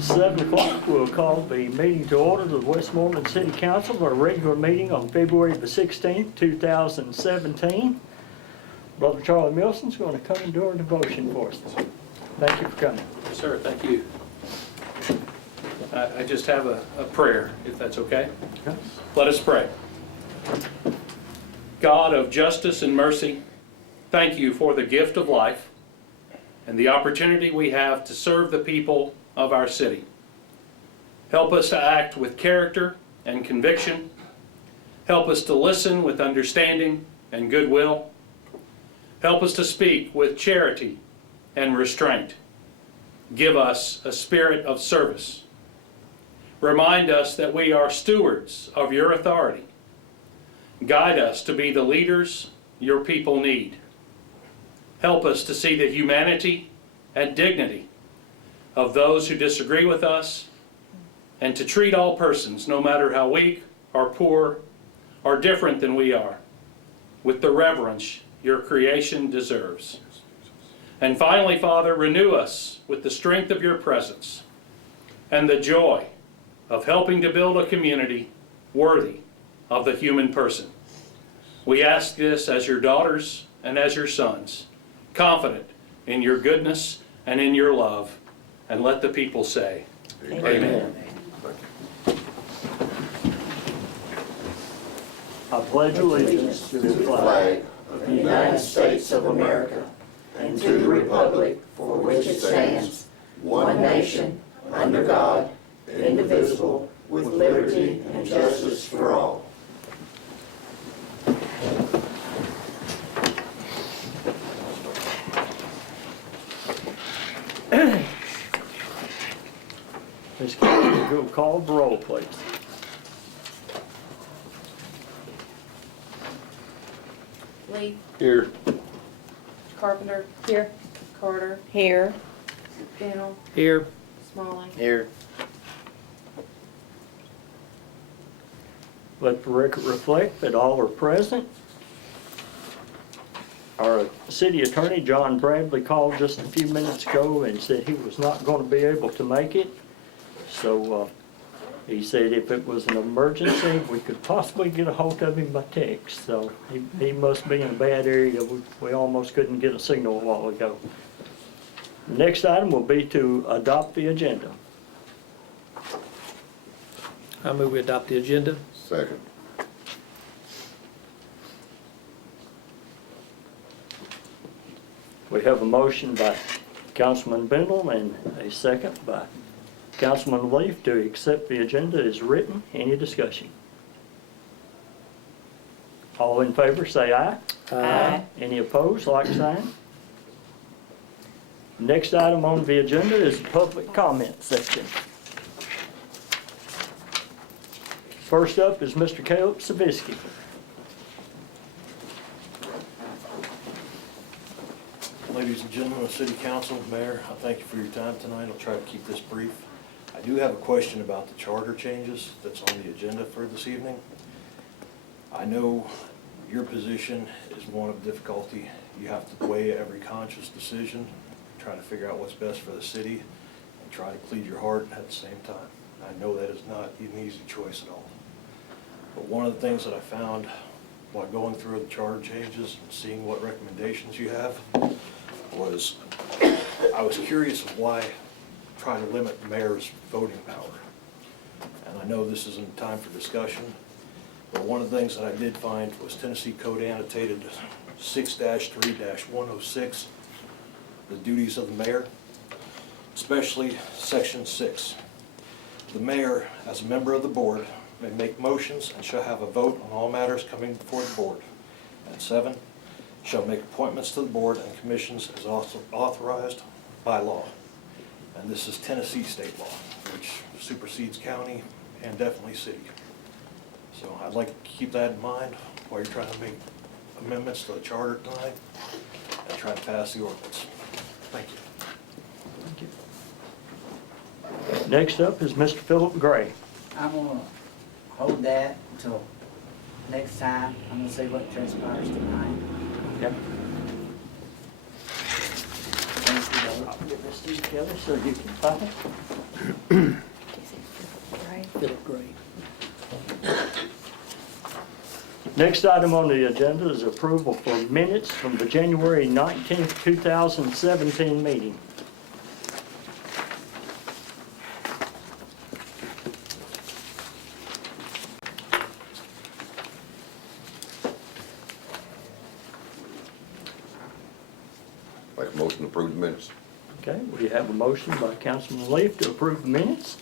It's 7 o'clock. We'll call the meeting to order of the Westmoreland City Council, our regular meeting on February the 16th, 2017. Brother Charlie Milson's going to come and do our devotion for us. Thank you for coming. Yes, sir. Thank you. I just have a prayer, if that's okay. Okay. Let us pray. God of justice and mercy, thank you for the gift of life and the opportunity we have to serve the people of our city. Help us to act with character and conviction. Help us to listen with understanding and goodwill. Help us to speak with charity and restraint. Give us a spirit of service. Remind us that we are stewards of your authority. Guide us to be the leaders your people need. Help us to see the humanity and dignity of those who disagree with us, and to treat all persons, no matter how weak or poor or different than we are, with the reverence your creation deserves. And finally, Father, renew us with the strength of your presence and the joy of helping to build a community worthy of the human person. We ask this as your daughters and as your sons, confident in your goodness and in your love. And let the people say, Amen. Amen. I pledge allegiance to the flag of the United States of America and to the republic for which it stands, one nation, under God, indivisible, with liberty and justice for all. Ms. Kelly, we'll call the roll, please. Lee. Here. Carpenter. Here. Carter. Here. Daniel. Here. Smalling. Here. Let the record reflect that all are present. Our city attorney, John Bradley, called just a few minutes ago and said he was not going to be able to make it. So he said if it was an emergency, we could possibly get a hold of him by text. So he must be in a bad area. We almost couldn't get a signal a while ago. The next item will be to adopt the agenda. I move we adopt the agenda. Second. We have a motion by Councilman Bindle and a second by Councilman Leaf to accept the agenda as written. Any discussion? All in favor say aye. Aye. Any opposed, like sign. Next item on the agenda is the public comment section. First up is Mr. Caleb Savisky. Ladies and gentlemen of City Council, Mayor, I thank you for your time tonight. I'll try to keep this brief. I do have a question about the charter changes that's on the agenda for this evening. I know your position is one of difficulty. You have to weigh every conscious decision, try to figure out what's best for the city, and try to plead your heart at the same time. I know that is not an easy choice at all. But one of the things that I found while going through the charter changes and seeing what recommendations you have was I was curious of why try to limit the mayor's voting power. And I know this isn't time for discussion, but one of the things that I did find was Tennessee Code Annotated 6-3-106, the duties of the mayor, especially Section 6. The mayor, as a member of the board, may make motions and shall have a vote on all matters coming before the board. And 7, shall make appointments to the board and commissions as also authorized by law. And this is Tennessee state law, which supersedes county and definitely city. So I'd like to keep that in mind while you're trying to make amendments to the charter tonight and try to pass the ordinance. Thank you. Thank you. Next up is Mr. Philip Gray. I'm going to hold that until next time. I'm going to see what transpires tonight. Yep. Thank you, I'll give this to you together so you can find it. Philip Gray. Next item on the agenda is approval for minutes from the January 19th, 2017 meeting. Make a motion to approve the minutes. Okay, we have a motion by Councilman Leaf to approve the minutes.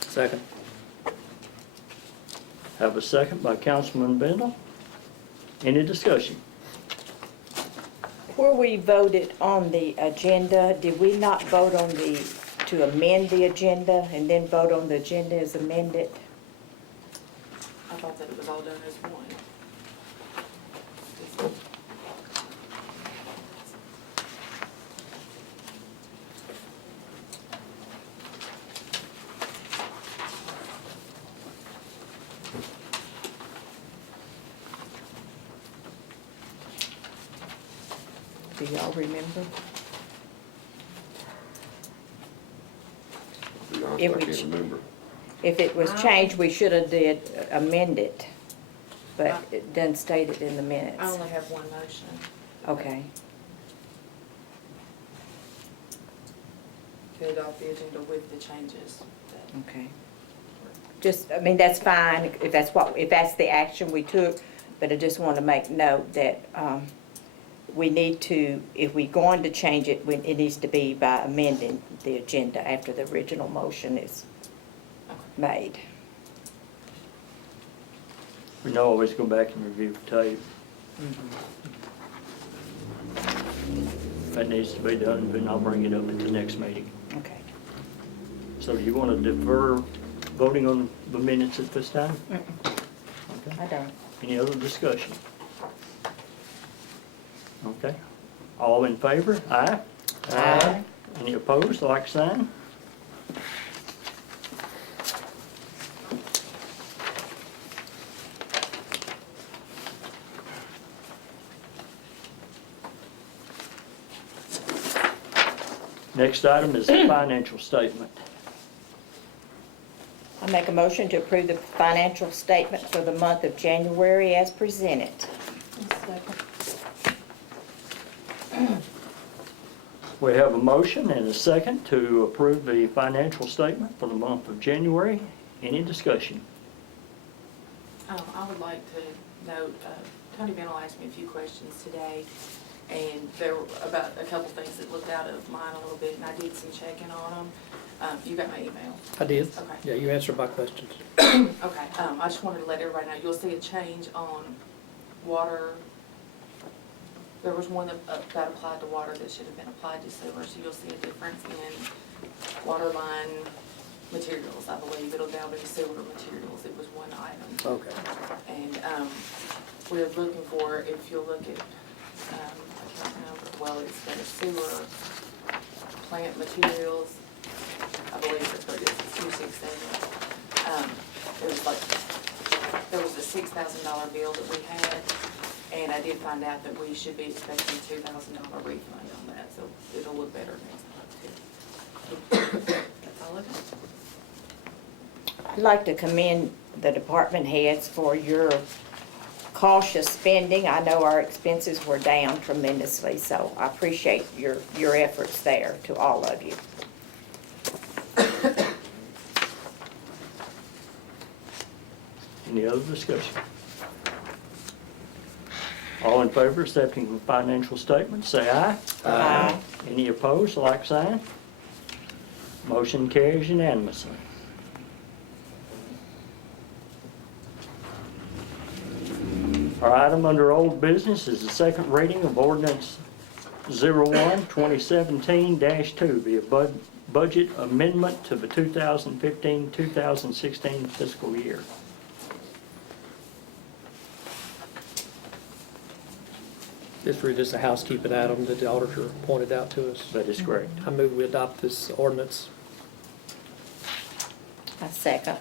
Second. Have a second by Councilman Bendel. Any discussion? Where we voted on the agenda, did we not vote on to amend the agenda and then vote on the agenda as amended? I thought that it was all done as one. Do y'all remember? To be honest, It I would- can't remember. If it was changed, we should have did amend it, but it doesn't state it in the minutes. I only have one motion. Okay. To adopt the agenda with the changes. Okay. Just, I mean, that's fine, if that's the action we took, but I just want to make note that, we need to, if we're going to change it, it needs to be by amending the agenda after the original motion is made. We can always go back and review the tape. If that needs to be done, then I'll bring it up at the next meeting. Okay. So you want to defer voting on the minutes at this time? Okay. I don't. Any other discussion? Okay. All in favor? Aye? Aye. Any opposed, like sign? Next item is the financial statement. I make a motion to approve the financial statement for the month of January as presented. We have a motion and a second to approve the financial statement for the month of January. Any discussion? I would like to note, Tony Bennell asked me a few questions today, and there were about a couple things that looked out of mine a little bit, and I did some checking on them. You got my email? I did. Okay. Yeah, you answered my questions. Okay, I just wanted to let everybody know, you'll see a change on water. There was one that applied to water that should have been applied to sewer, so you'll see a difference in water line materials, I believe. It'll now be sewer materials. It was one item. Okay. And we're looking for, if you'll look at, I can't remember, well, it's the sewer plant materials. I believe that's what it is, it's 216. It was like, there was a $6,000 bill that we had, and I did find out that we should be expecting a $2,000 refund on that, so it'll look better next time too. That's all I got. I'd like to commend the department heads for your cautious spending. I know our expenses were down tremendously, so I appreciate your efforts there to all of you. Any other discussion? All in favor of accepting the financial statement, say aye. Aye. Any opposed, like sign? Motion carries unanimously. Our item under old business is the second reading of ordinance 01-2017-2, the budget amendment to the 2015-2016 fiscal year. This is just a housekeeping item that the auditor pointed out to us. That is correct. I move we adopt this ordinance. I second.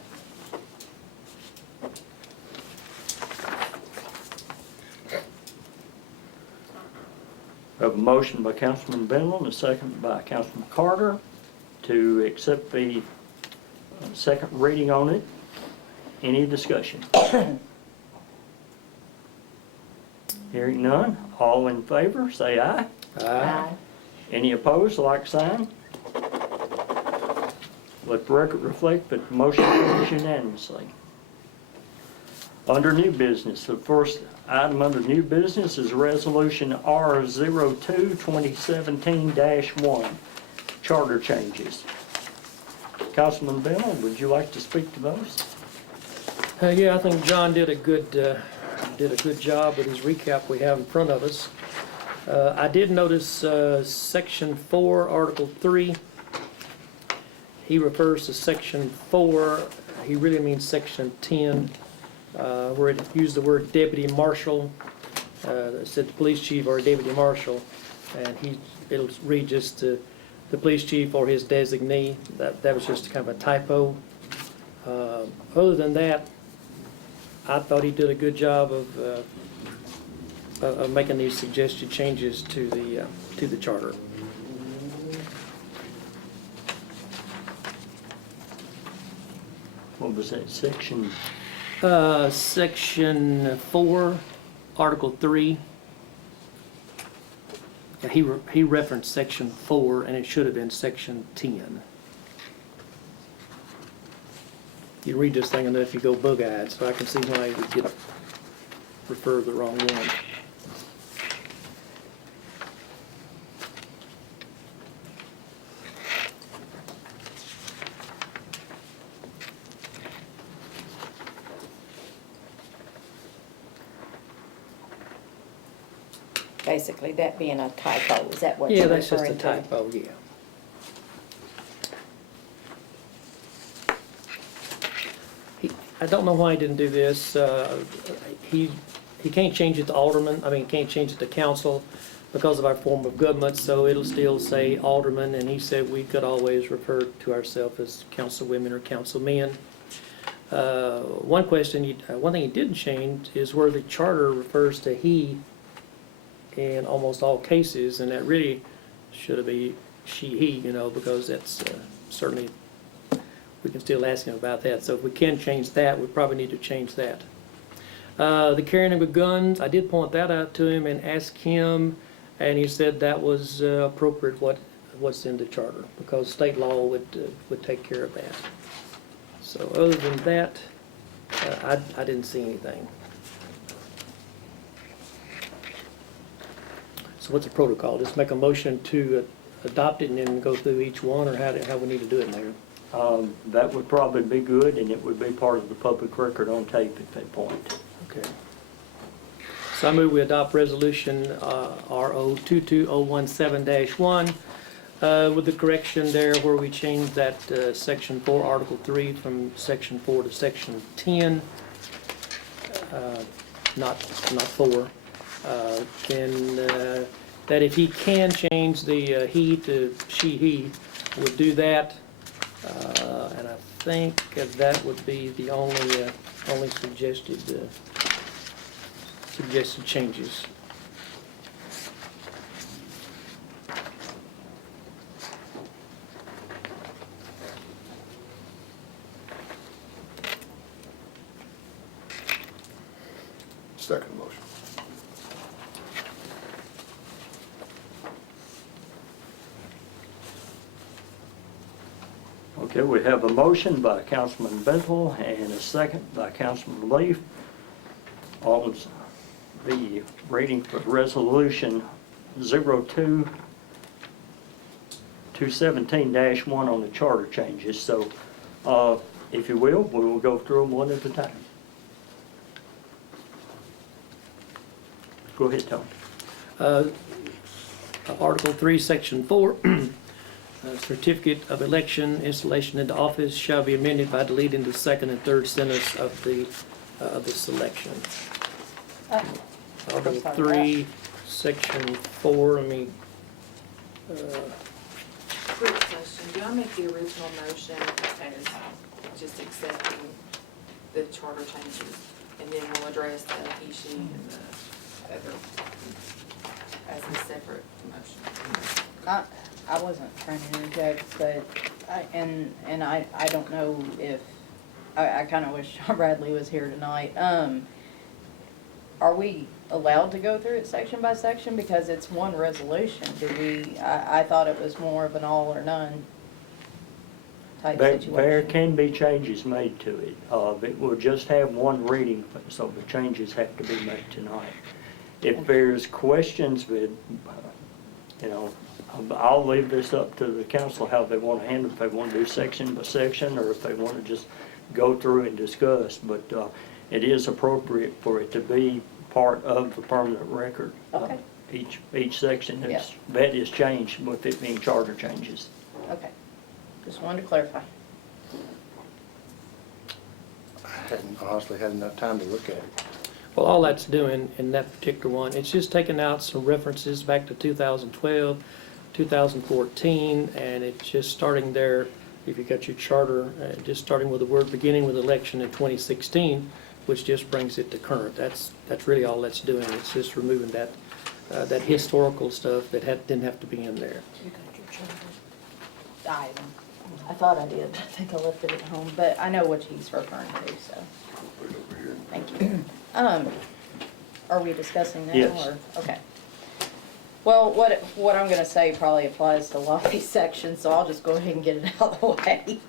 We have a motion by Councilman Bennell and a second by Councilman Carter to accept the second reading on it. Any discussion? Hearing none, all in favor, say aye. Aye. Any opposed, like sign? Let the record reflect that the motion carries unanimously. Under new business, the first item under new business is Resolution R02-2017-1, charter changes. Councilman Bennell, would you like to speak to those? Yeah, I think John did a good job with his recap we have in front of us. I did notice Section 4, Article 3. He refers to Section 4, he really means Section 10, where it used the word deputy marshal. It said the police chief or deputy marshal, and it'll read just the police chief or his designee. That was just kind of a typo. Other than that, I thought he did a good job of making these suggested changes to the charter. What was that section? Section 4, Article 3. Yeah, he referenced Section 4, and it should have been Section 10. You read this thing enough, you go bug-eyed, so I can see why he would refer to the wrong one. Basically, that being a typo, is that what you're Yeah, referring to? that's just a typo, yeah. I don't know why he didn't do this. He can't change it to alderman, can't change it to council because of our form of government, so it'll still say alderman, and he said we could always refer to ourselves as councilwomen or councilmen. One thing he didn't change is where the charter refers to he in almost all cases, and that really should be she, he, because that's certainly, we can still ask him about that. So if we can change that, we probably need to change that. The carrying of guns, I did point that out to him and ask him, and he said that was appropriate what's in the charter, because state law would take care of that. So other than that, I didn't see anything. So what's the protocol? Just make a motion to adopt it and then go through each one, or how we need to do it, Mayor? That would probably be good, and it would be part of the public record on tape at that point. Okay. So I move we adopt resolution RO22017-1 with the correction there where we changed that section 4, article 3 from section 4 to section 10, not 4. Then that if he can change the he to she, he would do that. And I think that would be the only suggested changes. Second motion. Okay, we have a motion by Councilman Bentel and a second by Councilman Leaf on the reading for resolution 02-217-1 on the charter changes. So, if you will, we will go through them one at a time. Go ahead, Tony. Article 3, Section 4, certificate of election installation into office shall be amended by deleting the second and third sentence of the selection. Article 3, Section 4, Quick question, do I make the original motion as just accepting the charter changes, and then we'll address the he, she, and the other? as a separate motion. I wasn't trying to interject, but I don't know if, I kind of wish Sean Bradley was here tonight. Are we allowed to go through it section by section? Because it's one resolution. I thought it was more of an all or none type There situation. can be changes made to it. It will just have one reading, so the changes have to be made tonight. If there's questions with, you know, I'll leave this up to the council how they want to handle it, if they want to do section by section, or if they want to just go through and discuss. But it is appropriate for it to be part of the permanent record. Okay. Each section that is changed with it being charter changes. Okay. Just wanted to clarify. I hadn't honestly had enough time to look at it. Well, all that's doing in that particular one, it's just taking out some references back to 2012, 2014, and it's just starting there, if you got your charter, just starting with the word beginning with election in 2016, which just brings it to current. That's really all that's doing. It's just removing that historical stuff that didn't have to be in there. You got your charter? I thought I did. I think I left it at home, but I know what he's referring to, so. Put it over here. Thank you. Are we discussing now? Yes. Or okay. Well, what I'm gonna say probably applies to a lot of these sections, so I'll just go ahead and get it out of the way.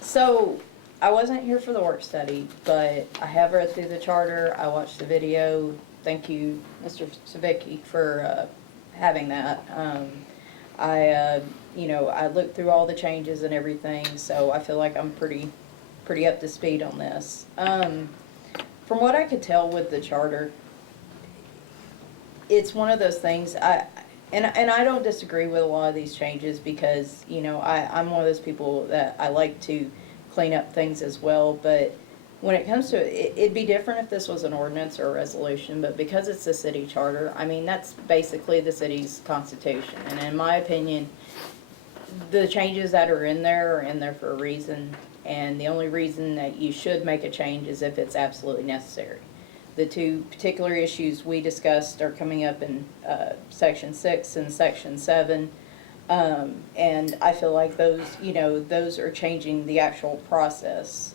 So, I wasn't here for the work study, but I have read through the charter. I watched the video. Thank you, Mr. Savicki, for having that. I looked through all the changes and everything, so I feel like I'm pretty up to speed on this. From what I could tell with the charter, it's one of those things, and I don't disagree with a lot of these changes because, I'm one of those people that I like to clean up things as well, but when it comes to it, it'd be different if this was an ordinance or a resolution, but because it's a city charter, I mean, that's basically the city's constitution, and in my opinion, the changes that are in there for a reason, and the only reason that you should make a change is if it's absolutely necessary. The two particular issues we discussed are coming up in Section 6 and Section 7, and I feel like those are changing the actual process.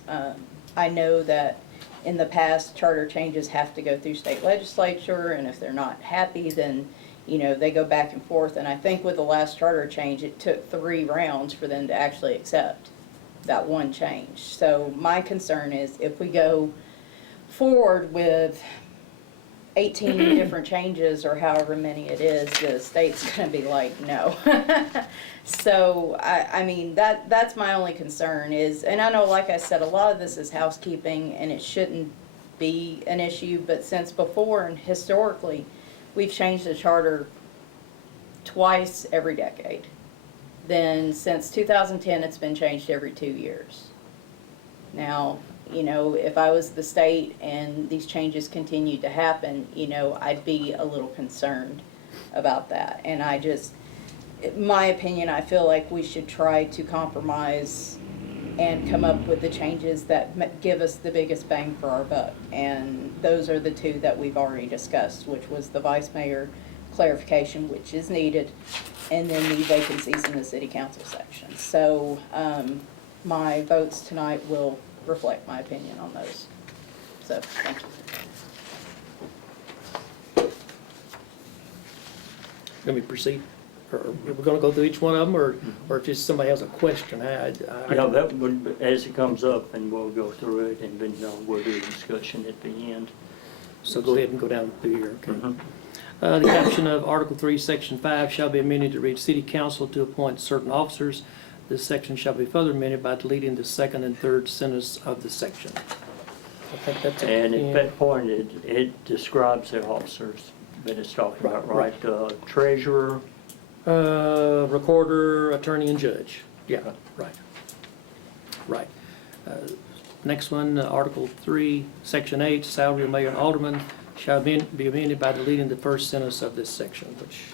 I know that in the past, charter changes have to go through state legislature, and if they're not happy, then they go back and forth. And I think with the last charter change, it took 3 rounds for them to actually accept that one change. So my concern is if we go forward with 18 different changes or however many it is, the state's going to be like, no. So, I mean, that's my only concern is, and I know, like I said, a lot of this is housekeeping and it shouldn't be an issue, but since before and historically, we've changed the charter twice every decade. Then since 2010, it's been changed every 2 years. Now, if I was the state and these changes continued to happen, I'd be a little concerned about that. And my opinion, I feel like we should try to compromise and come up with the changes that give us the biggest bang for our buck. And those are the 2 that we've already discussed, which was the vice mayor clarification, which is needed, and then the vacancies in the city council section. So my votes tonight will reflect my opinion on those. So, thank you. Let me proceed. Or we're going to go through each one of them, or if just somebody has a question. That would, as it comes up, and we'll go through it, and then we'll do a discussion at the end. So go ahead and go down through here, okay? Mhm. The caption of Article 3, Section 5 shall be amended to read City Council to appoint certain officers. This section shall be further amended by deleting the 2nd and 3rd sentence of the section. I think that's it. And at that point, it describes the officers that it's talking about, right? Treasurer. Recorder, attorney, and judge. Yeah, right. Right. Next one, Article 3, Section 8, salary of mayor and alderman shall be amended by deleting the 1st sentence of this section, which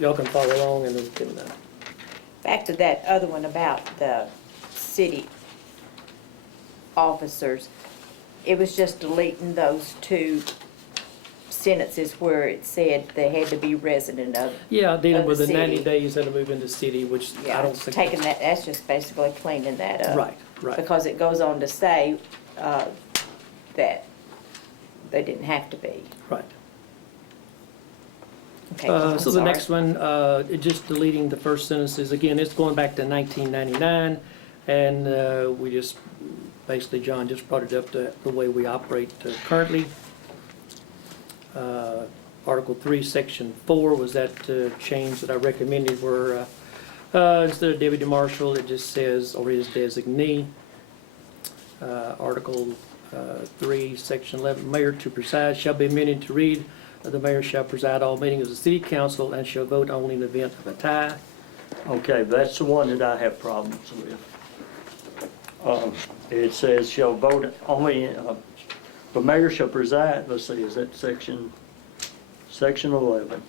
y'all can follow along and then we can. Back to that other one about the city officers, it was just deleting those 2 sentences where it said they had to be resident of. Yeah, dealing Of with the the 90 city. days that are moving to city, which I Yeah, don't think. taking that, that's just basically cleaning that up. Right, right. Because it goes on to say, that they didn't have to be. Right. Okay, I'm So the sorry. next one, just deleting the first sentences, again, it's going back to 1999, and we just, basically, John just brought it up to the way we operate currently. Article 3, Section 4 was that change that I recommended where instead of deputy marshal, it just says, or his designee. Article 3, Section 11, mayor to preside shall be amended to read, the mayor shall preside all meetings of the city council and shall vote only in the event of a tie. Okay, that's the one that I have problems with. It says shall vote only, the mayor shall preside, let's see, is that section 11?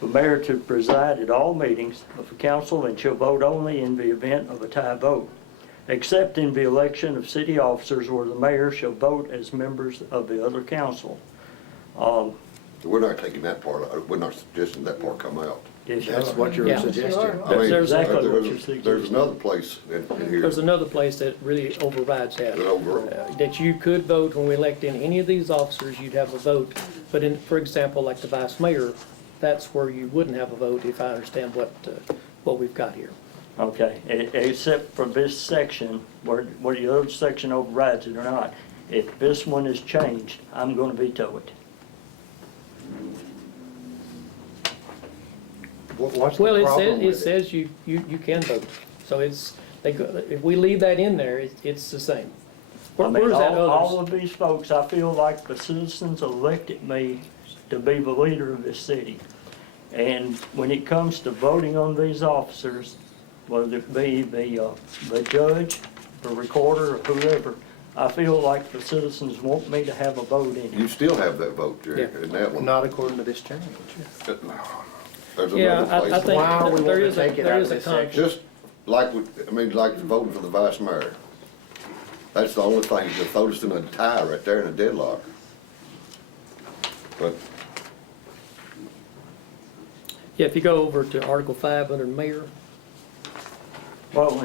The mayor to preside at all meetings of the council and shall vote only in the event of a tie vote, except in the election of city officers where the mayor shall vote as members of the other council. We're not taking that part out, we're not suggesting that part come out. Yes, you That's are. what you're Yeah. suggesting. I mean, There's- Exactly what you're there's suggesting. another place in here There's another place that really overrides that. that over, That you could vote when we elect in any of these officers, you'd have a vote. But in, for example, like the vice mayor, that's where you wouldn't have a vote if I understand what we've got here. Okay, except for this section, where the other section overrides it or not. If this one is changed, I'm gonna veto it. What's the Well, problem it with it? says you can vote. So it's, if we leave that in there, it's the same. I Where mean, is that all others? of these folks, I feel like the citizens elected me to be the leader of this city. And when it comes to voting on these officers, whether it be the judge, the recorder, or whoever, I feel like the citizens want me to have a vote in you it. still have that vote, Jerry, Yeah. in that one. Not according to this change. There's Yeah, another I place. think Why are we there wanting is to a, take it there out is of a this conflict. Just like, like voting for the vice mayor. That's the only thing, just throw us in a tie right there in a deadlock. But Yeah, if you go over to Article 5 under mayor, Well,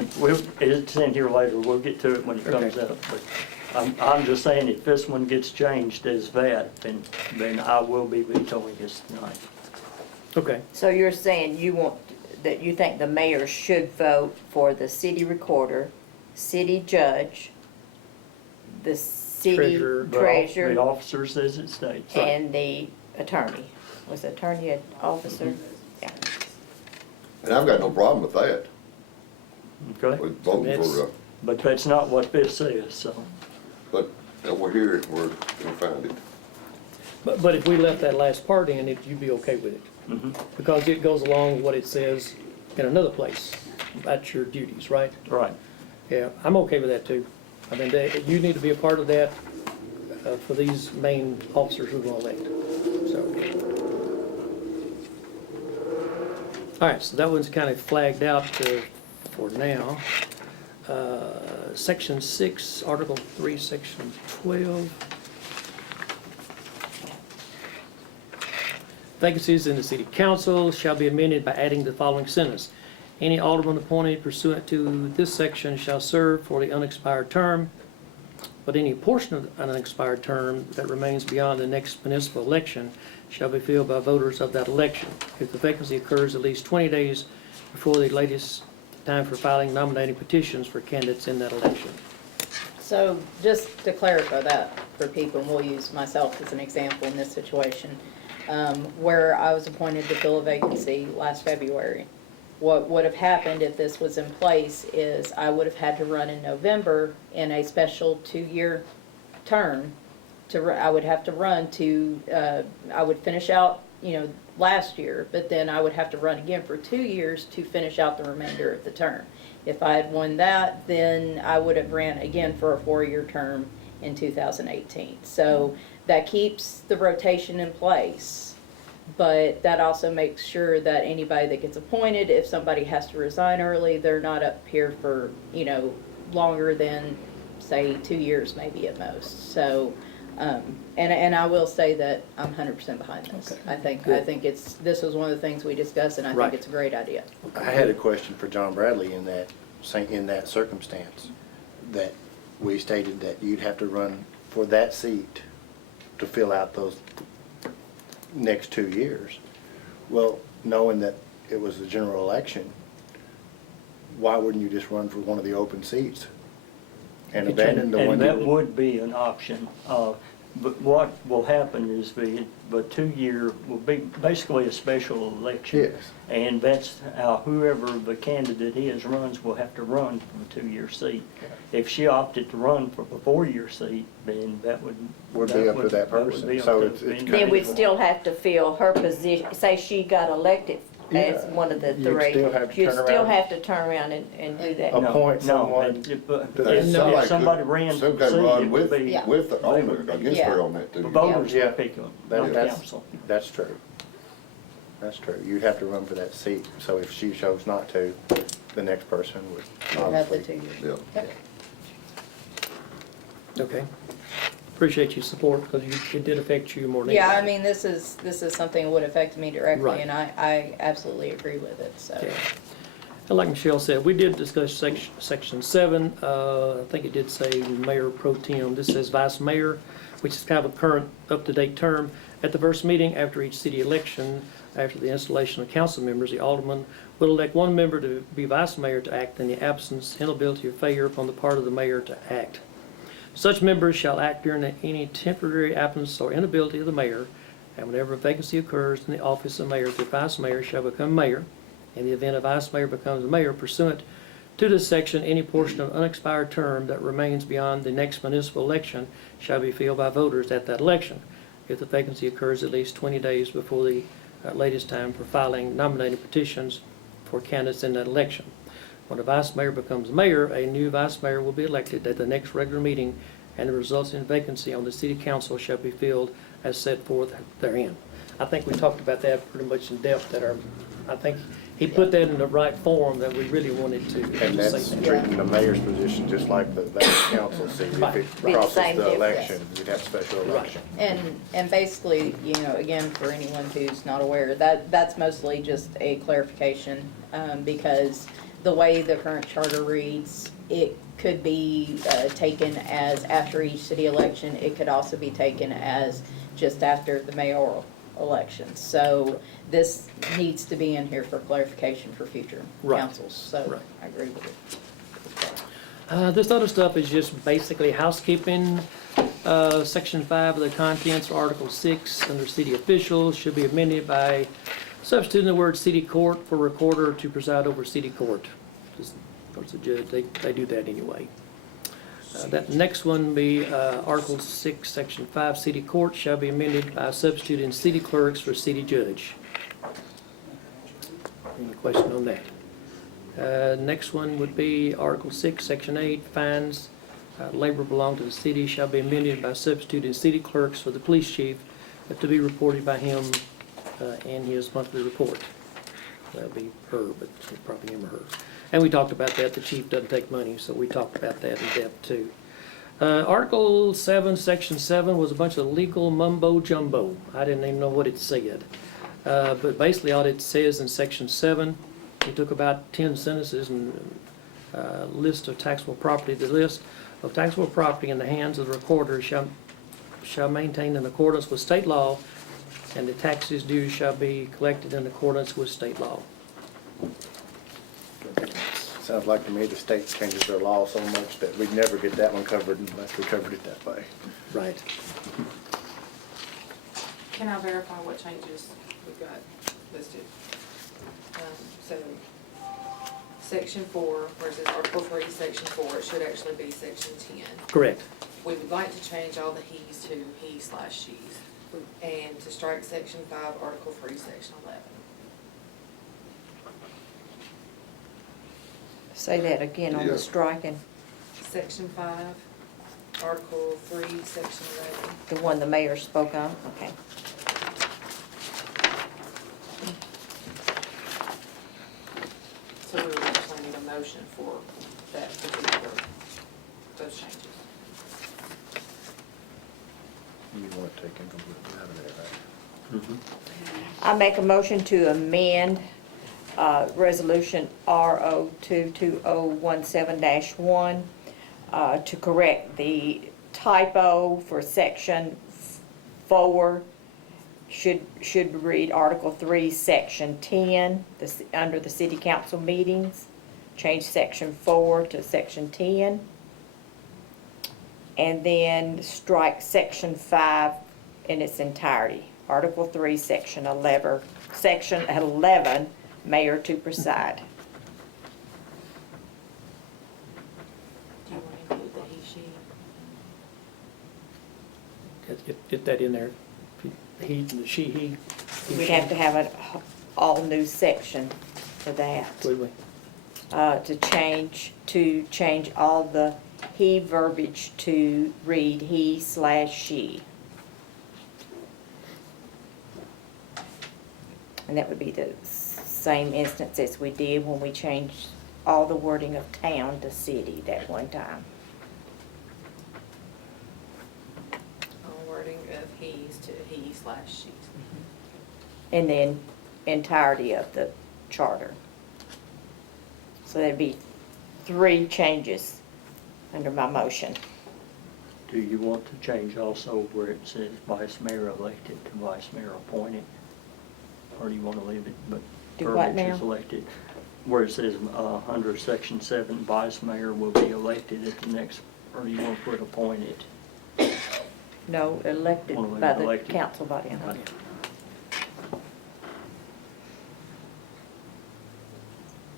it's in here later, we'll get to it when it comes Okay. up. But I'm just saying, if this one gets changed as that, then I will be vetoing this tonight. okay. So you're saying you want, that you think the mayor should vote for the city recorder, city judge, the city Treasurer. The treasurer, officers as it states. and the attorney? Was the attorney an officer? Yeah. and I've got no problem with that, Okay? with voting for, But that's not what this says, so. but we're here, we're gonna find it. But if we left that last part in, you'd be okay with it? Mhm. Because it goes along with what it says in another place. That's your duties, right? Right. Yeah, I'm okay with that too. I mean, you need to be a part of that for these main officers we're going to elect. So, all right, so that one's kind of flagged out for now. Section 6, Article 3, Section 12. Vacancies in the city council shall be amended by adding the following sentence. Any alderman appointed pursuant to this section shall serve for the unexpired term, but any portion of an unexpired term that remains beyond the next municipal election shall be filled by voters of that election. If the vacancy occurs at least 20 days before the latest time for filing nominating petitions for candidates in that election. So just to clarify that for people, and we'll use myself as an example in this situation, where I was appointed to fill a vacancy last February. What would have happened if this was in place is I would have had to run in November in a special 2-year term. I would have to run I would finish out, last year, but then I would have to run again for 2 years to finish out the remainder of the term. If I had won that, then I would have ran again for a 4-year term in 2018. So that keeps the rotation in place, but that also makes sure that anybody that gets appointed, if somebody has to resign early, they're not up here for, longer than, say, 2 years maybe at most. So And I will say that I'm 100% behind this. Okay. I Good. think this was one of the things we discussed, and I Right. think it's a great idea. I had a question for John Bradley in that, in that circumstance, that we stated that you'd have to run for that seat to fill out those next 2 years. Well, knowing that it was a general election, why wouldn't you just run for one of the open seats and abandon the one And that you... would be an option. But what will happen is the 2-year will be basically a special election. Yes. And that's how whoever the candidate is runs will have to run for the 2-year seat. If she opted to run for the 4-year seat, then that would. Would be up to that would person. be up So to it's the kind of- Then we'd individual. still have to fill her position, say she got elected as Yeah. one of the You'd three. still have to You'd turn still around. have to turn around and do that. Oh. appoint No, someone but to- if somebody ran for the seat, run it with, would be, Yeah. with the owner, against her on that the too. voters Yeah. would pick them, That- not that's- council. That's true. That's true. You'd have to run for that seat, so if she chose not to, the next person would We'll have the obviously. 2 years. Yeah. Okay. Appreciate your support, because it did affect you more than Yeah, I anybody. mean, this is something that would affect me directly, Right. and I absolutely agree with it, so. Yeah. And like Michelle said, we did discuss section 7. I think it did say Mayor Pro Tem. This says Vice Mayor, which is kind of a current, up-to-date term. At the first meeting after each city election, after the installation of council members, the alderman will elect one member to be vice mayor to act in the absence, inability, or failure upon the part of the mayor to act. Such members shall act during any temporary absence or inability of the mayor, and whenever a vacancy occurs in the office of mayor, the vice mayor shall become mayor. In the event a vice mayor becomes mayor pursuant to this section, any portion of unexpired term that remains beyond the next municipal election shall be filled by voters at that election, if the vacancy occurs at least 20 days before the latest time for filing nominating petitions for candidates in that election. When a vice mayor becomes mayor, a new vice mayor will be elected at the next regular meeting, and the resulting vacancy on the city council shall be filled as set forth therein. I think we talked about that pretty much in depth at our, I think he put that in the right form that we really wanted to And say that's that. treating the mayor's position just like the council seat. If Right. it Be the crosses same the difference. election, you'd have a special election. And basically, you know, again, for anyone who's not aware, that's mostly just a clarification, because the way the current charter reads, it could be taken as after each city election. It could also be taken as just after the mayoral election. So this needs to be in here for clarification for future Right. councils, so Right. I agree with it. This other stuff is just basically housekeeping. Section 5 of the contents of Article 6 under city officials should be amended by substituting the word city court for recorder to preside over city court. Just, of course, the judge, they do that anyway. That next one be Article 6, Section 5, city court shall be amended by substituting city clerks for city judge. Any question on that? Next one would be Article 6, Section 8, fines. Labor belong to the city shall be amended by substituting city clerks for the police chief to be reported by him in his monthly report. That'll be her, but it's probably him or her. And we talked about that, the chief doesn't take money, so we talked about that in depth too. Article 7, Section 7 was a bunch of legal mumbo jumbo. I didn't even know what it said. But basically all it says in Section 7, we took about 10 sentences and list of taxable property. The list of taxable property in the hands of the recorder shall maintain in accordance with state law, and the taxes due shall be collected in accordance with state law. Sounds like to me the state changes their law so much that we'd never get that one covered unless we covered it that way. Right. Can I verify what changes we've got listed? So, section 4, where it says Article 3, section 4, it should actually be section 10. Correct. We would like to change all the he's to he/she's, and to strike section 5, Article 3, section 11. Say that again on Yeah. the striking, Section 5, Article 3, section 11. the one the mayor spoke on, okay. So we would actually need a motion for that particular, those changes. You want to take him completely out of there, right? Mhm. I make a motion to amend Resolution RO 22017-1 to correct the typo for Section 4. Should read Article 3, Section 10, under the city council meetings. Change Section 4 to Section 10. And then strike Section 5 in its entirety. Article 3, Section 11, Mayor to preside. Do you want to include the he, she? Get that in there. He, she, he. We'd have to have an all-new section for that. Would we? To change all the he verbiage to read he/she. And that would be the same instance as we did when we changed all the wording of town to city that one time. All wording of he's to he/she's. And then entirety of the charter. So there'd be 3 changes under my motion. Do you want to change also where it says vice mayor elected to vice mayor appointed? Or do you want to leave it, but Do what verbiage now? is elected? Where it says, under section 7, vice mayor will be elected at the next, or do you want to put appointed? No, elected Wanna leave by it the elected? council body.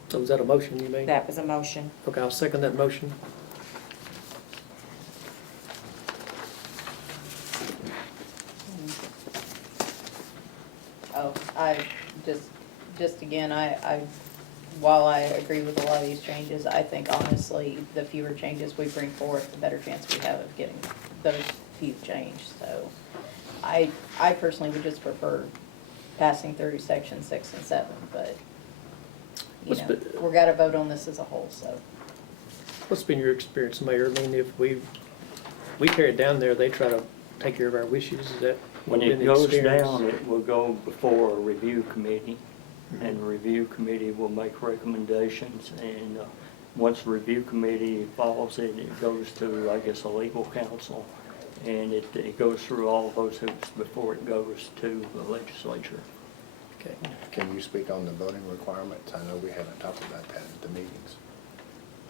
So was that a motion you made? That was a motion. Okay, I'll second that motion. Oh, just again, while I agree with a lot of these changes, I think honestly, the fewer changes we bring forth, the better chance we have of getting those few changed. So I personally would just prefer passing through section 6 and 7, but, you know, we're gotta vote on this as a whole, so. What's been your experience, Mayor? I mean, if we tear it down there, they try to take care of our wishes, is that? When been it the goes experience? down, it will go before a review committee, and the review committee will make recommendations, and once the review committee follows it, it goes to, I guess, a legal counsel, and it goes through all of those hoops before it goes to the legislature. Okay. Can you speak on the voting requirements? I know we haven't talked about that at the meetings.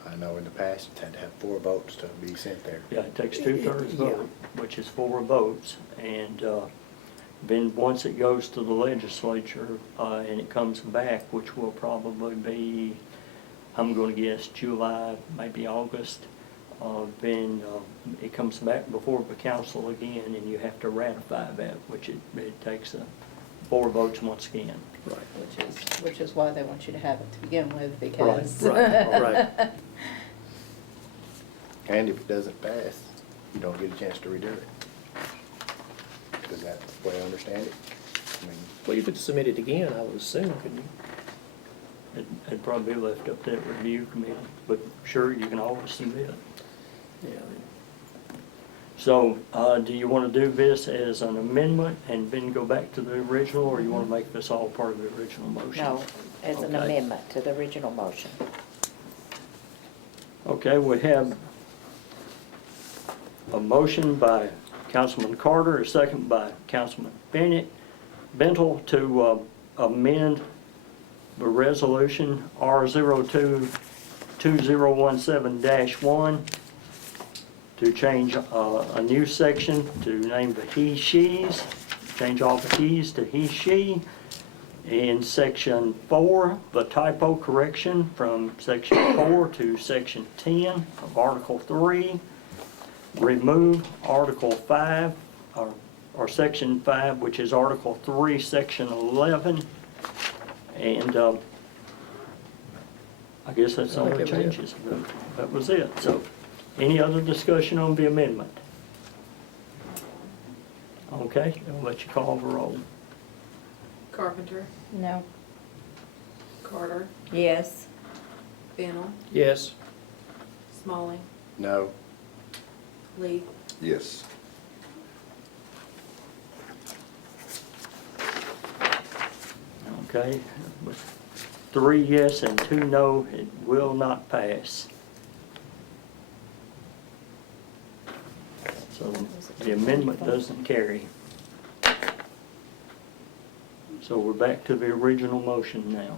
I know in the past, it's had to have 4 votes to be sent there. Yeah, it takes 2/3 Yeah. vote, which is 4 votes, and then once it goes to the legislature, and it comes back, which will probably be, I'm gonna guess, July, maybe August, then it comes back before the council again, and you have to ratify that, which it takes 4 votes once again. Right. Which is why they want you to have it to begin with, because. Right. And if it doesn't pass, you don't get a chance to redo it. Is that the way I understand it? I mean, Well, you could submit it again, I would assume, couldn't you? It'd probably be left up to that review committee, but sure, you can always submit. Yeah. So, do you want to do this as an amendment and then go back to the original, or you want to make this all part of the original motion? No, as an Okay. amendment to the original motion. Okay, we have a motion by Councilman Carter, a second by Councilman Bentel to amend the resolution R022017-1 to change a new section to name the he, she's, change all the he's to he, she. In section 4, the typo correction from section 4 to section 10 of Article 3. Remove Article 5, or section 5, which is Article 3, section 11. And I guess that's all the I think that was it. changes. That was it. So, any other discussion on the amendment? Okay, I'll let you call the roll. Carpenter, No. Carter, Yes. Fennel, Yes. Smalling, no, Lee, Yes. Okay, with 3 yes and 2 no, it will not pass. So the amendment doesn't carry. So we're back to the original motion now.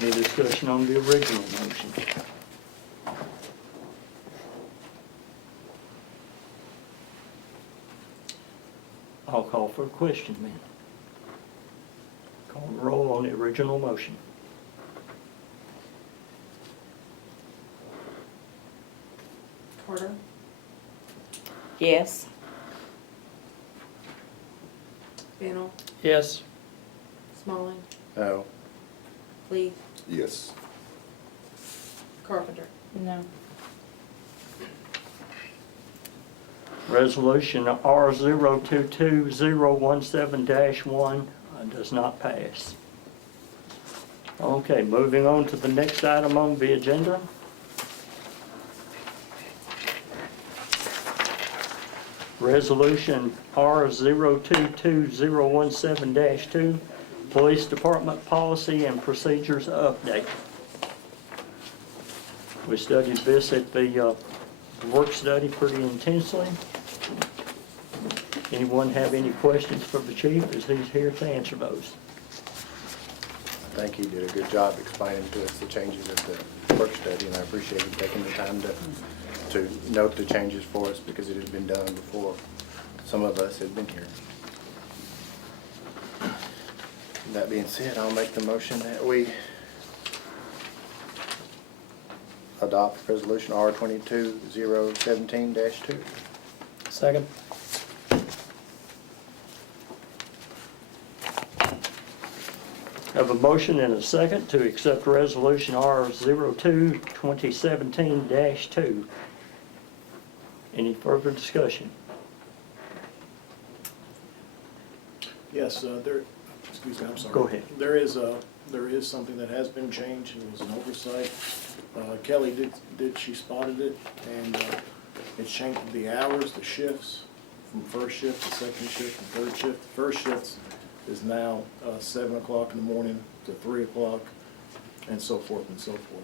Any discussion on the original motion? I'll call for a question then. Call the roll on the original motion. Carter, Yes. Bennell, Yes. Smalling, No. Lee, Yes. Carpenter. No. Resolution R022017-1 does not pass. Okay, moving on to the next item on the agenda. Resolution R022017-2, Police Department Policy and Procedures Update. We studied this at the work study pretty intensely. Anyone have any questions for the chief, as he's here to answer those? I think he did a good job explaining to us the changes at the work study, and I appreciate him taking the time to note the changes for us, because it has been done before some of us have been here. That being said, I'll make the motion that we adopt resolution R22-017-2. Second. Have a motion and a second to accept resolution R02-2017-2. Any further discussion? Yes, excuse me, I'm sorry. Go ahead. There is something that has been changed, it was an oversight. Kelly she spotted it, and it's changed the hours, the shifts, from first shift to second shift and third shift. First shift is now 7 o'clock in the morning to 3 o'clock, and so forth and so forth.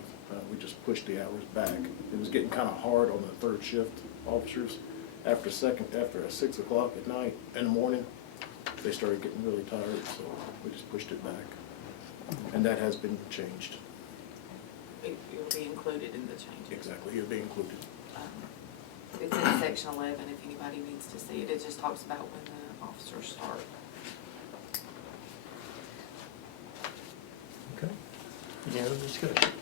We just pushed the hours back. It was getting kind of hard on the third shift officers. After 6 o'clock at night, in the morning, they started getting really tired, so we just pushed it back. And that has been changed. It will be included in the changes. Exactly, it'll be included. It's in section 11, if anybody needs to see it. It just talks about when the officers start. Okay. Any other discussion?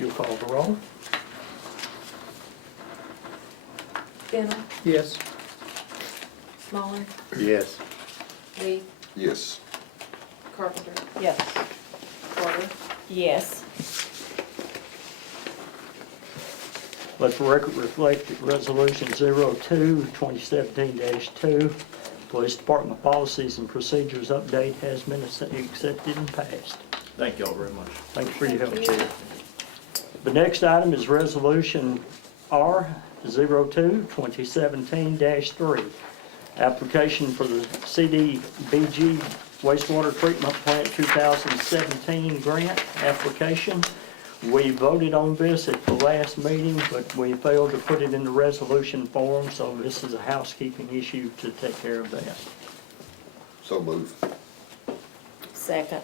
You'll call the roll? Bennell, Yes. Smalling, Yes. Lee, Yes. Carpenter, Yes. Carter, Yes. Let the record reflect that resolution 02-2017-2, Police Department Policies and Procedures Update, has been accepted and passed. Thank you all very much. Thank you for your help, Thank you. Chief. The next item is resolution R02-2017-3, application for the CDBG wastewater treatment plant 2017 grant application. We voted on this at the last meeting, but we failed to put it in the resolution form, so this is a housekeeping issue to take care of that. So move. Second.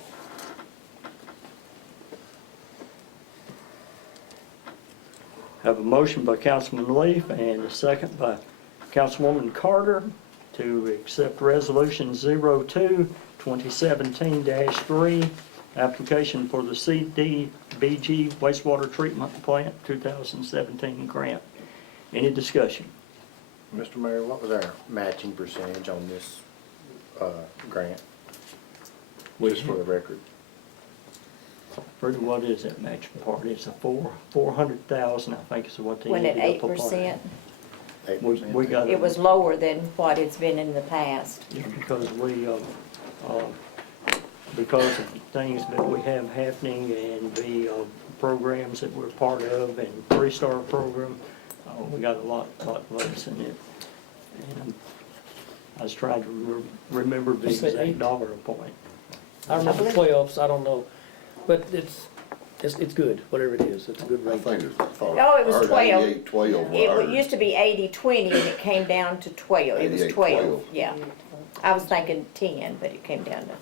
Have a motion by Councilman Leaf and a second by Councilwoman Carter to accept resolution 02-2017-3, application for the CDBG wastewater treatment plant 2017 grant. Any discussion? Mr. Mayor, what was our matching percentage on this grant? Just for the record. Freddie, what is that matching part? It's a 400,000, I think is what they Wasn't it ended up 8%? applying. We got It was lower than what it's been in the past. Yeah, because we because of the things that we have happening and the programs that we're part of and three-star program, we got a lot less in it. And I was trying to remember the You said exact eight? dollar point. I remember believe- 12, so I don't know, but it's good, whatever it is, it's a good I rate. think it's. Oh, it was 12. 88-12. It used to be 80-20 and it came down to 12. It was 88-12. 12, yeah. I was thinking 10, but it came down to,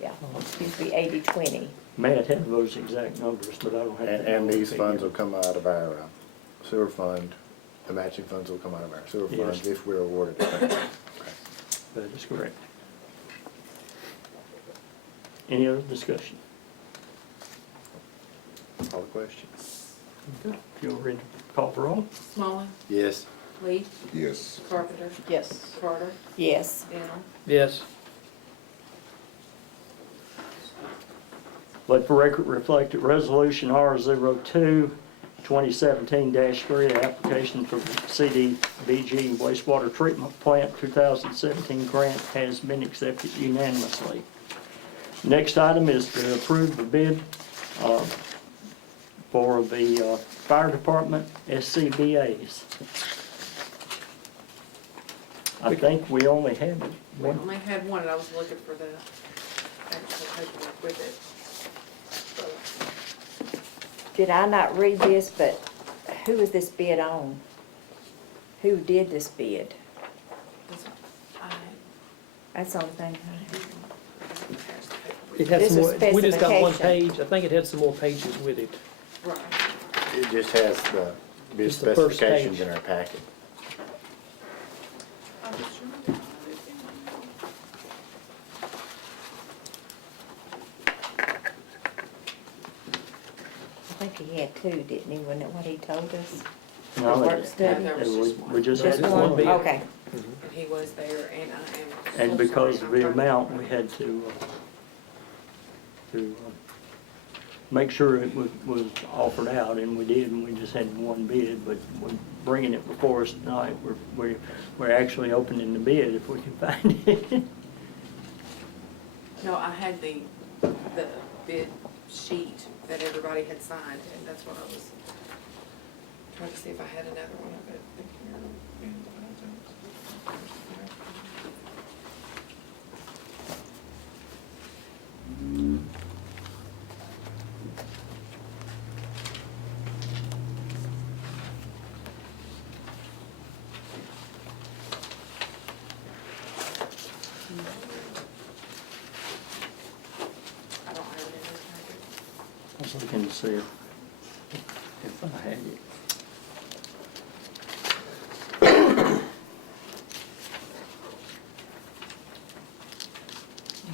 yeah, it used to be 80-20. Matt had those exact numbers, but I don't have. the And these figure. funds will come out of our sewer fund, the matching funds will come out of our sewer Yes. funds if we're awarded. That is correct. Any other discussion? All the questions? Okay. If you're ready to call for roll? Smalley, Yes. Lee, Yes. Carpenter, Yes. Carter, Yes. Daniel. Yes, Let the record reflect that Resolution R02, 2017-3, the application for the CDBG wastewater treatment plant 2017 grant has been accepted unanimously. Next item is to approve the bid for the fire department SCBA's. I think we only had We one. only had one, and I was looking for the actual paperwork with it. So, Did I not read this, but who was this bid on? Who did this bid? this one, I That's the only thing. attached the paperwork. it had This some is more, we just got one specification. page, I think it had some more pages with it. Right. It just has the bid Just the first specifications page. in our packet. I was trying to find it. I think he had two, didn't he? Wasn't it what he told us? No, Work it- study? No, there was just one. we just No, had just one. one bid. Okay. And he was there, and I am. And so because sorry, of I'm the trying to- amount, we had to make sure it was offered out, and we did, and we just had one bid, but we're bringing it before us tonight. We're actually opening the bid if we can find it. No, I had the bid sheet that everybody had signed, and that's what I was trying to see if I had another one of it. I don't have it in this packet. I was looking to see if I had it.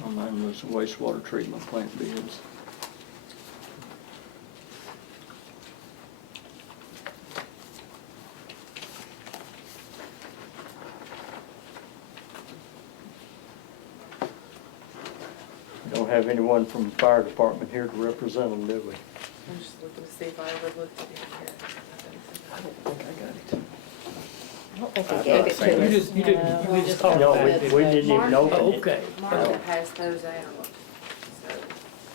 Oh, mine was the wastewater treatment plant bids. Don't have anyone from the fire department here to represent them, do we? I'm just looking to see if I ever looked at it here. I don't think I got it. I don't think he I've gave not it seen to it. You us. just, you didn't, No, you we just just talked No, about we it. didn't even open Oh, it. okay. Martha passed those out, so,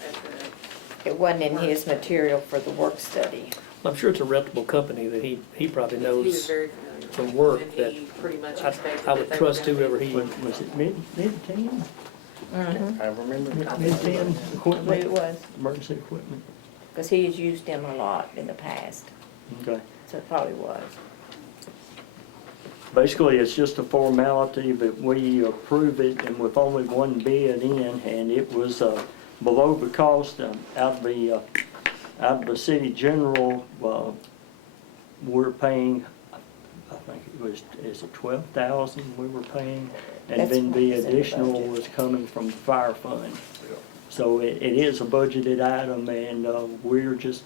at It wasn't in his material for the work study. I'm sure it's a reputable company that he probably the, he was knows. very familiar with the them, work and that he pretty much I expected I that would they were trust gonna be- whoever he, Was it mid-10? Mm-hmm. I remember. Mid-10 I believe it equipment, was, emergency equipment? because he has used them a lot in the past, Okay. so it probably was. Basically, it's just a formality, but we approve it, and with only one bid in, and it was below the cost out of the city general, we're paying, I think it was, is it 12,000 we were paying? And That's then the what's in the additional budget. was coming from the fire fund. So it is a budgeted item, and we're just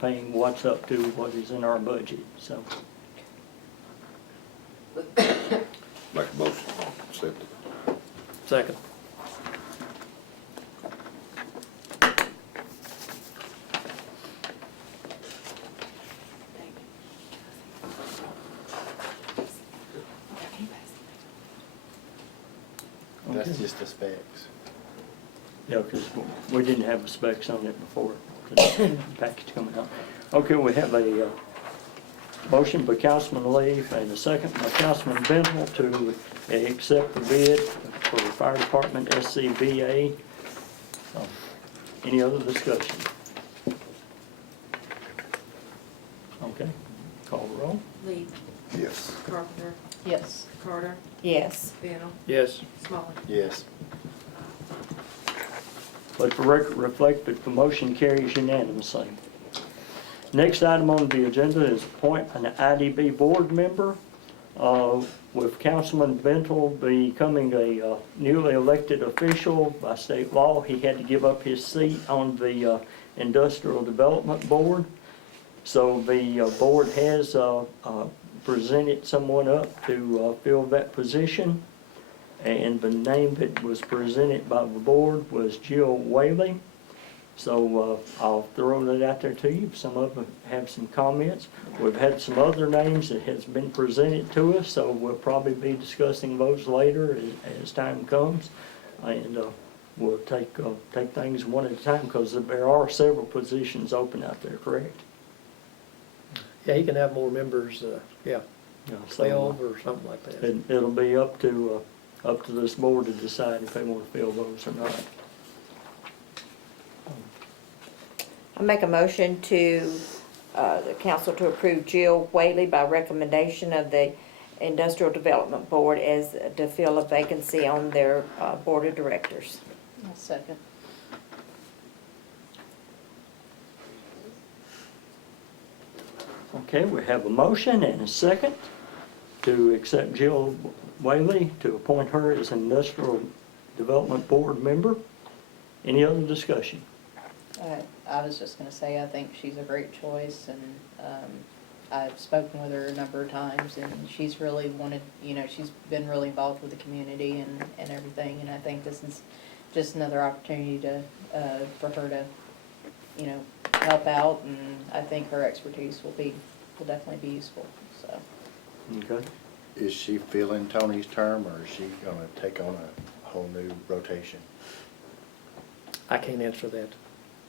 paying what's up to what is in our budget, so. Make a motion, accept it. second. That's just the specs. Yeah, because we didn't have the specs on it before the package coming out. Okay, we have a motion by Councilman Leaf and a second by Councilman Bentel to accept the bid for the fire department SCBA. Any other discussion? Okay, call the roll. Lee, Yes. Carpenter, Yes. Carter, Yes. Fennel, Yes. Smalley. Yes. Let the record reflect that the motion carries unanimously. Next item on the agenda is appoint an IDB board member. With Councilman Bentel becoming a newly elected official by state law, he had to give up his seat on the Industrial Development Board. So the board has presented someone up to fill that position. And the name that was presented by the board was Jill Whaley. So I'll throw that out there to you. Some of them have some comments. We've had some other names that has been presented to us, so we'll probably be discussing those later as time comes. And we'll take things one at a time because there are several positions open out there, correct? Yeah, he can have more members, yeah, Yeah, so, 12 or something like that. it'll be up to this board to decide if they want to fill those or not. I make a motion to, the council to approve Jill Whaley by recommendation of the Industrial Development Board as to fill a vacancy on their board of directors. I'll second. Okay, we have a motion and a second to accept Jill Whaley, to appoint her as an Industrial Development Board member. Any other discussion? I was just gonna say, I think she's a great choice, and I've spoken with her a number of times, and she's really wanted, she's been really involved with the community and everything, and I think this is just another opportunity to, for her to, help out, and I think her expertise will definitely be useful, so. Okay. Is she filling Tony's term, or is she gonna take on a whole new rotation? I can't answer that.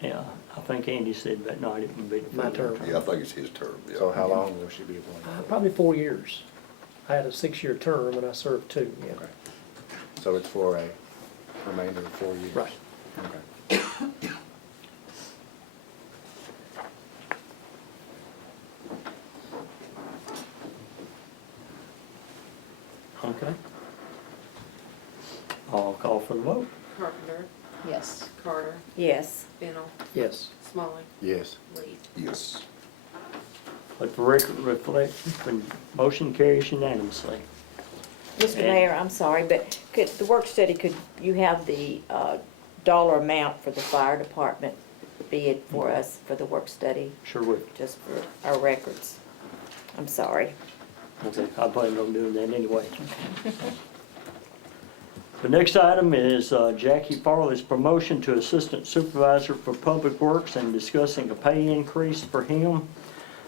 Yeah, I think Andy said that night it would be the My full term. Yeah, I think it's his term, yeah. So how long will she be appointed? Probably 4 years. I had a 6-year term and I served 2, yeah. Okay. So it's for a remainder of 4 years? Right. Okay. Okay. I'll call for the vote. Carpenter, Yes. Carter, Yes. Fennel, Yes. Smalley, Yes. Lee. Yes. Let the record reflect the motion carries unanimously. Mr. And- Mayor, I'm sorry, but could the work study, could you have the dollar amount for the fire department bid for us for the work study, Sure would. just for our records? I'm sorry. Okay, I plan on doing that anyway. The next item is Jackie Farley's promotion to Assistant Supervisor for Public Works and discussing a pay increase for him.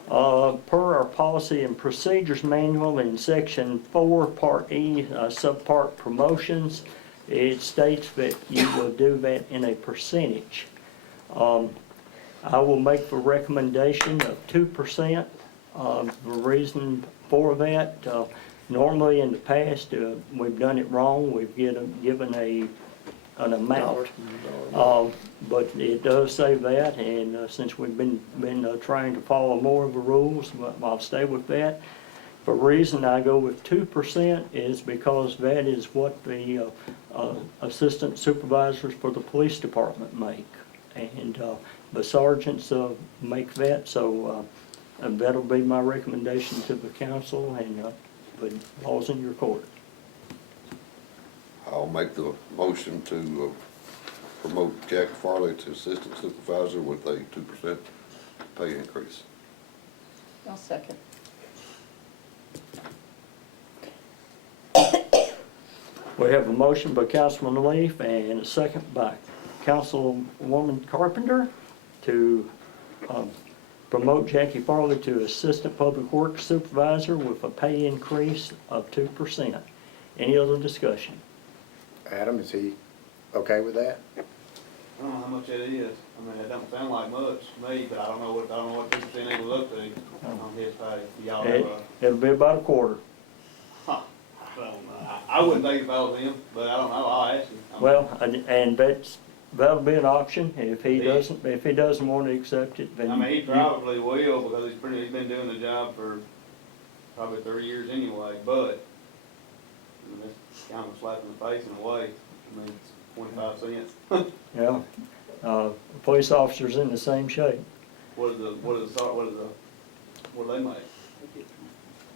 Per our Policy and Procedures Manual in Section 4, Part E, Subpart Promotions, it states that you will do that in a percentage. I will make the recommendation of 2%. The reason for that, normally in the past, we've done it wrong. We've given an amount. But it does say that, and since we've been trying to follow more of the rules, I'll stay with that. The reason I go with 2% is because that is what the assistant supervisors for the police department make. And the sergeants make that, so that'll be my recommendation to the council, and the ball's in your court. I'll make the motion to promote Jack Farley to Assistant Supervisor with a 2% pay increase. I'll second. We have a motion by Councilman Leaf and a second by Councilwoman Carpenter to promote Jackie Farley to Assistant Public Works Supervisor with a pay increase of 2%. Any other discussion? Adam, is he okay with that? I don't know how much that is. I mean, it don't sound like much to me, but I don't know what 2% equals up to on his pay. Y'all have a, It'll be about a quarter. I don't know. I wouldn't think if I was him, but I don't know. I'll ask him. I mean, Well, and that'll be an option. If he doesn't want to accept it, then. I mean, he probably will because he's been doing the job for probably 30 years anyway, but I mean, it's kind of a slap in the face in a way. I mean, it's 25 cents. Yeah, police officers in the same shape. What do they make?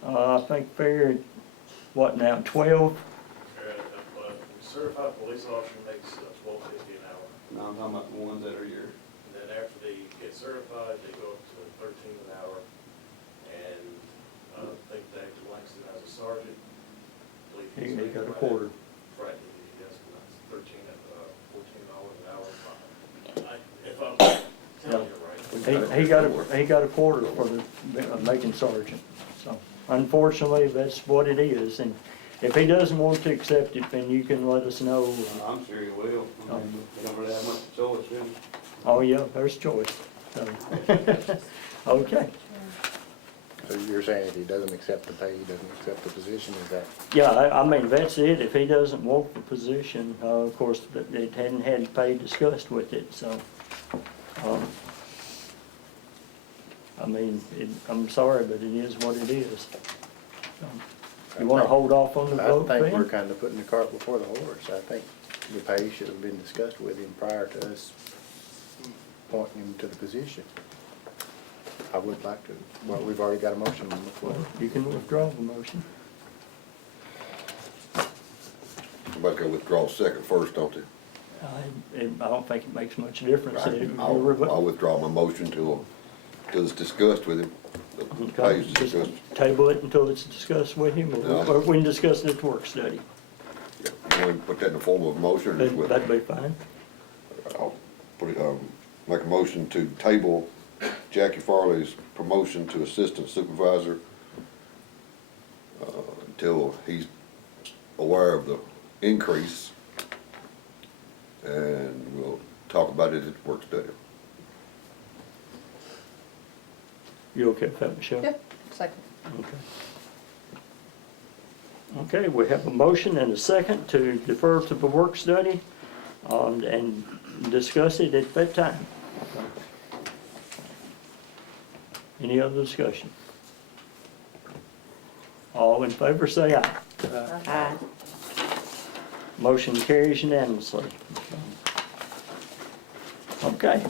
I think figured, what now, 12? Certified police officer makes $12.50 an hour. No, I'm talking about the ones that are here. And then after they get certified, they go up to $13 an hour. And I think that Langston has a sergeant. I believe he's He got a right quarter. at- Right, he has $14 an hour. If I'm telling you right. He got a quarter for the making sergeant. So unfortunately, that's what it is. And if he doesn't want to accept it, then you can let us know. I'm sure he will. I mean, they don't really have much choice, really. Oh, yeah, there's choice. So, okay. So you're saying if he doesn't accept the pay, he doesn't accept the position, is that? Yeah, I mean, that's it. If he doesn't want the position, of course, it hadn't had pay discussed with it, so. I mean, I'm sorry, but it is what it is. You wanna hold off on the vote, I think we're Ben? kind of putting the cart before the horse. I think the pay should have been discussed with him prior to us pointing him to the position. I would like to, well, we've already got a motion on the floor. You can withdraw the motion. Somebody gotta withdraw second first, don't they? I don't think it makes much difference. I'll withdraw my motion till it's discussed with him. The pay is Just discussed. table it until it's discussed with him, or we can discuss it at work study. Yeah. You want to put that in the form of a motion or just with? That'd be fine. I'll put it, make a motion to table Jackie Farley's promotion to assistant supervisor until he's aware of the increase, and we'll talk about it at work study. You okay with that, Michelle? Yeah, second. Okay. Okay, we have a motion and a second to defer to the work study, and discuss it at that time. Any other discussion? All in favor, say aye. Aye. Motion carries unanimously. Okay.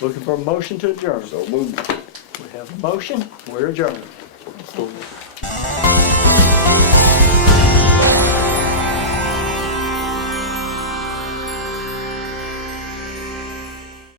Looking for a motion to adjourn. So moved. We have a motion, we're adjourned.